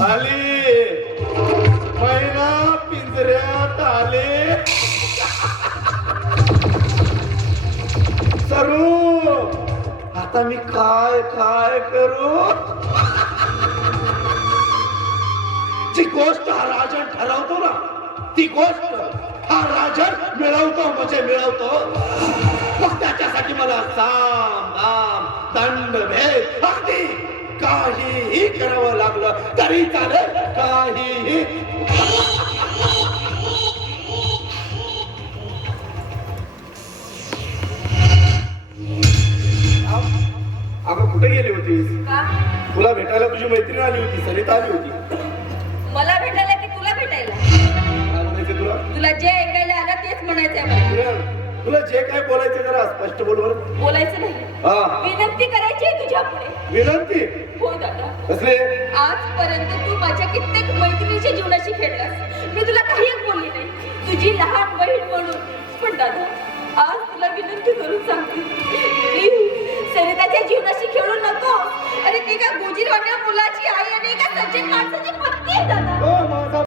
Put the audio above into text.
आले. मैना पिंजऱ्यात आले. सरू आता मी काय काय करू? जी गोष्ट हा राजन ठरवतो ना ती गोष्ट हा राजन मिळवतो म्हणजे मिळवतो. मग त्याच्यासाठी मला साम दाम दंड तरी चालेल काहीही. अगं कुठे गेली होतीस? का? तुला भेटायला तुझी मैत्रीण आली होती सरिता आली होती. मला भेटायला की तुला भेटायला? काय म्हणायचं तुला? तुला जे ऐकायला आलं तेच म्हणायचंय मला. किरण, तुला जे काय बोलायचं जरा स्पष्ट बोल बरं. बोलायचं नाही. हा. विनंती करायची आहे तुझ्या पुढे. विनंती? हो दादा. कसले? आजपर्यंत तू माझ्या कित्येक मैत्रिणीच्या जीवनाशी खेळलास. मी तुला काही बोलली नाही. तुझी लहान बहीण म्हणून. पण दादा आज तुला विनंती करून सांगते. प्लीज सरिताच्या जीवनाशी खेळू नको. अरे ती का गोजीरवाण्या मुलाची आई आणि एका सज्जन माणसाची पत्नी आहे दादा?